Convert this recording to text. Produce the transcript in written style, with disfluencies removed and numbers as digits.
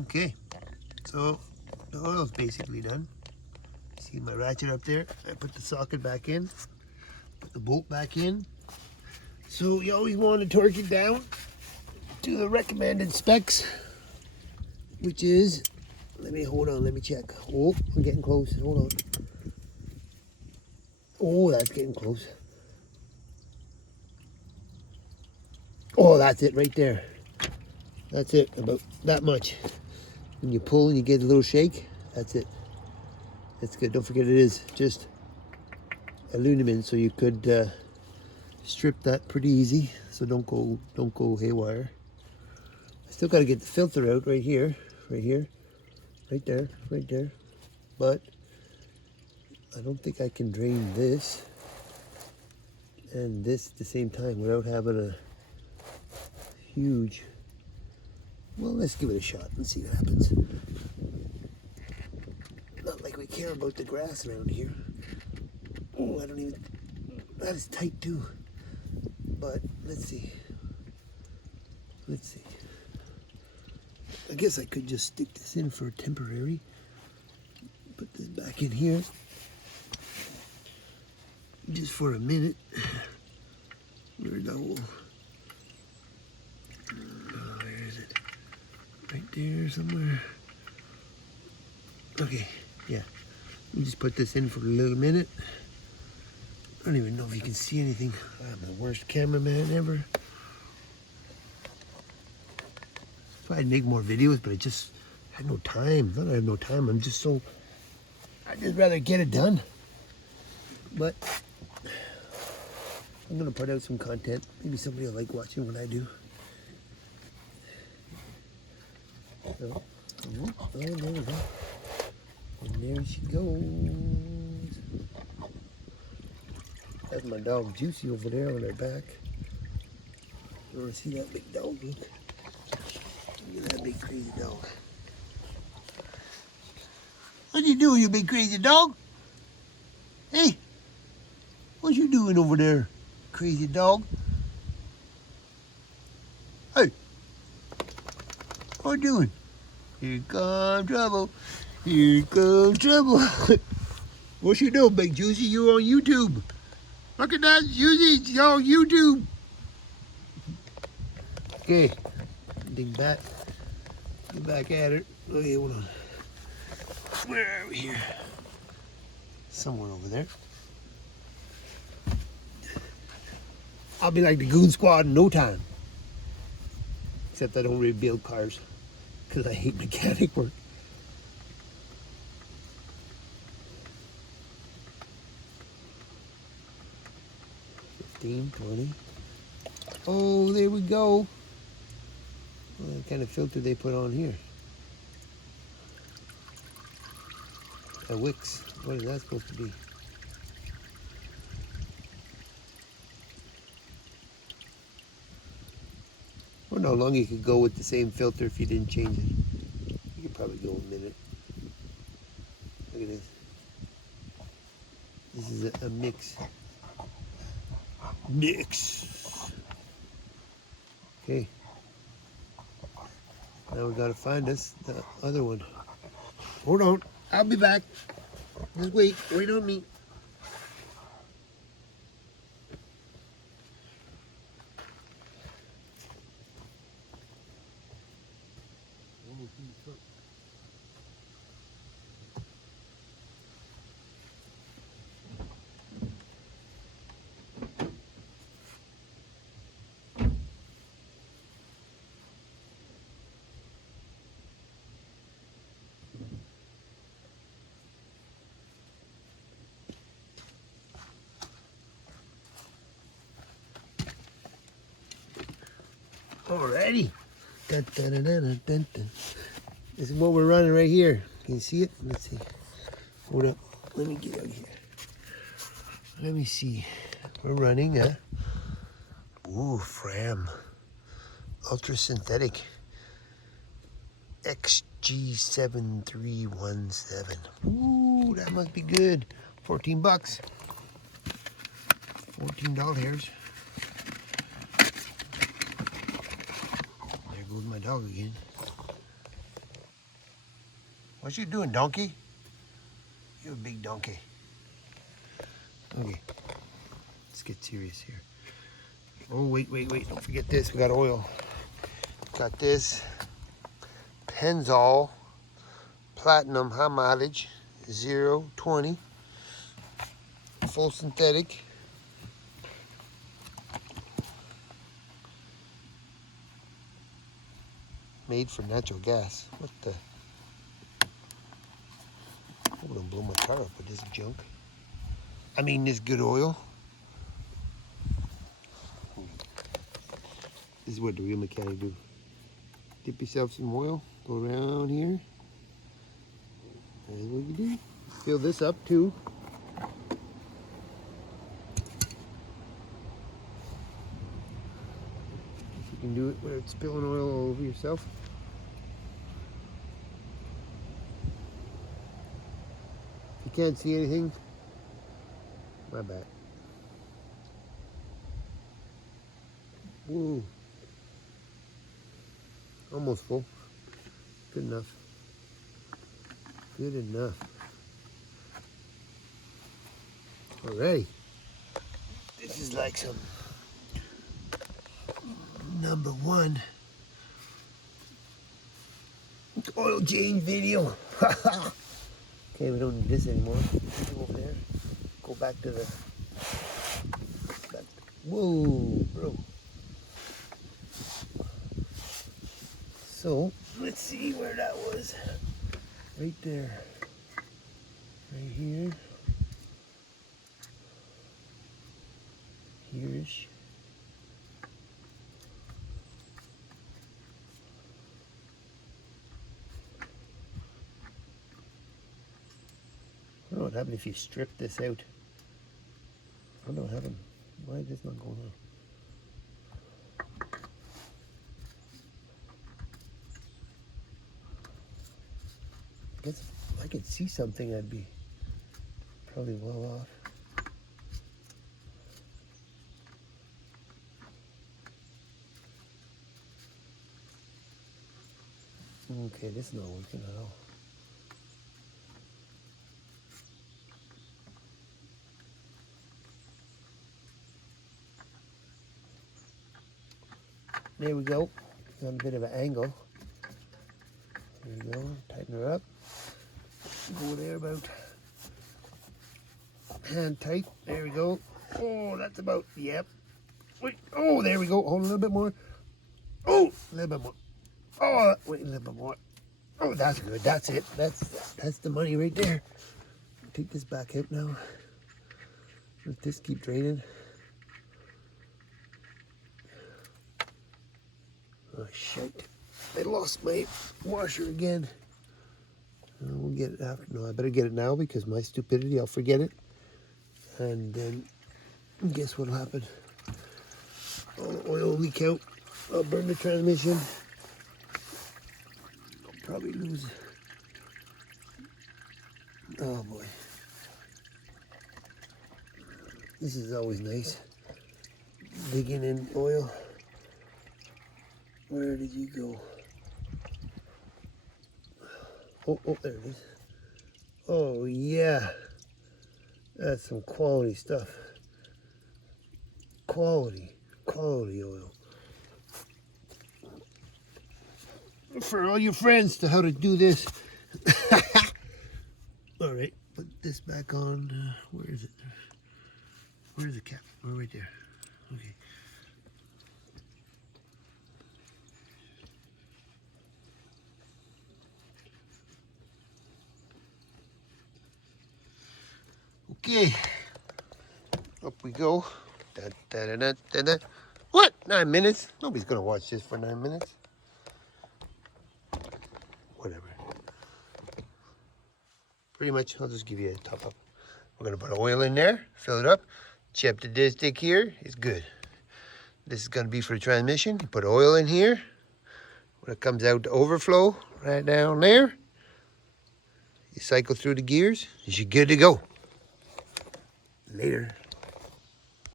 Okay, so the oil's basically done. See my ratchet up there? I put the socket back in, put the bolt back in. So you always want to torque it down to the recommended specs, which is, let me check. Oh, I'm getting close, hold on. Oh, that's getting close. Oh, that's it right there. That's it, about that much. When you pull and you get a little shake, that's it. That's good. Don't forget it is just aluminum, so you could strip that pretty easy. So don't go haywire. I still got to get the filter out right here, right there. But I don't think I can drain this and this at the same time without having a huge. Well, let's give it a shot and see what happens. Not like we care about the grass around here. Oh, I don't even. That is tight too. But let's see. I guess I could just stick this in for temporary. Put this back in here. Just for a minute. Where is it? Right there somewhere. Okay, yeah. We just put this in for a little minute. I don't even know if you can see anything. I'm the worst cameraman ever. So I'd make more videos, but I just had no time. Not that I have no time. I'd just rather get it done. But I'm gonna put out some content. Maybe somebody will like watching what I do. So, there we go. And there she goes. That's my dog Juicy over there on her back. You wanna see that big dog? Look at that big crazy dog. What you doing, you big crazy dog? Hey, what you doing over there, crazy dog? Hey, what you doing? Here comes trouble. Here comes trouble. What you doing, big Juicy? You on YouTube. Look at that, Juicy. You're on YouTube. Okay, dig back. Get back at her. Okay, hold on. Where are we here? Somewhere over there. I'll be like the Goon Squad in no time. Except I don't really build cars because I hate mechanic work. 15, 20. Oh, there we go. Well, what kind of filter they put on here? A Wix. What is that supposed to be? I wonder how long you could go with the same filter if you didn't change it. You could probably go a minute. Look at this. This is a mix. Mix. Okay. Now we gotta find us the other one. Hold on. I'll be back. Just wait. Wait on me. Alrighty. Dun, dun, dun, dun, dun, dun. This is what we're running right here. Can you see it? Let's see. Hold up. Let me get out here. Let me see. We're running a Fram Ultra Synthetic XG7317. Ooh, that must be good. 14 bucks. $14. There goes my dog again. What you doing, donkey? You're a big donkey. Okay, let's get serious here. Oh, wait. Don't forget this. We got oil. Got this Penzol Platinum high mileage 020 full synthetic. Made for natural gas. What the? I'm gonna blow my car up with this junk. I mean, this good oil. This is what the real mechanic do. Dip yourself some oil. Go around here. That's what you do. Fill this up too. You can do it where it's spilling oil all over yourself. If you can't see anything, my bad. Whoa. Almost full. Good enough. Good enough. Alrighty. This is like some #1 oil change video. Okay, we don't need this anymore. Go over there. Go back to the. Whoa, bro. So let's see where that was. Right there. Right here. Here's. I don't know what happened if you strip this out. I don't know what happened. Why is this not going on? I guess if I could see something, I'd be probably well off. Okay, this is not working at all. There we go. On a bit of an angle. There we go. Tighten her up. Go there about hand tight. There we go. Oh, that's about, yep. Wait. Oh, there we go. Hold a little bit more. Oh, a little bit more. Oh, wait a little bit more. Oh, that's good. That's it. That's the money right there. Take this back out now. Let this keep draining. Oh, shite. I lost my washer again. We'll get it after. No, I better get it now because my stupidity, I'll forget it. And then guess what'll happen? All the oil will leak out. I'll burn the transmission. I'll probably lose. Oh boy. This is always nice. Digging in oil. Where did you go? Oh, there it is. Oh, yeah. That's some quality stuff. Quality oil. For all your friends to how to do this. All right, put this back on. Where is it? Where's the cap? Oh, right there. Okay. Okay, up we go. What? 9 minutes? Nobody's gonna watch this for 9 minutes. Whatever. Pretty much, I'll just give you a top up. We're gonna put oil in there, fill it up. Chip the dipstick here is good. This is gonna be for the transmission. You put oil in here. When it comes out to overflow, right down there, you cycle through the gears, you're good to go. Later.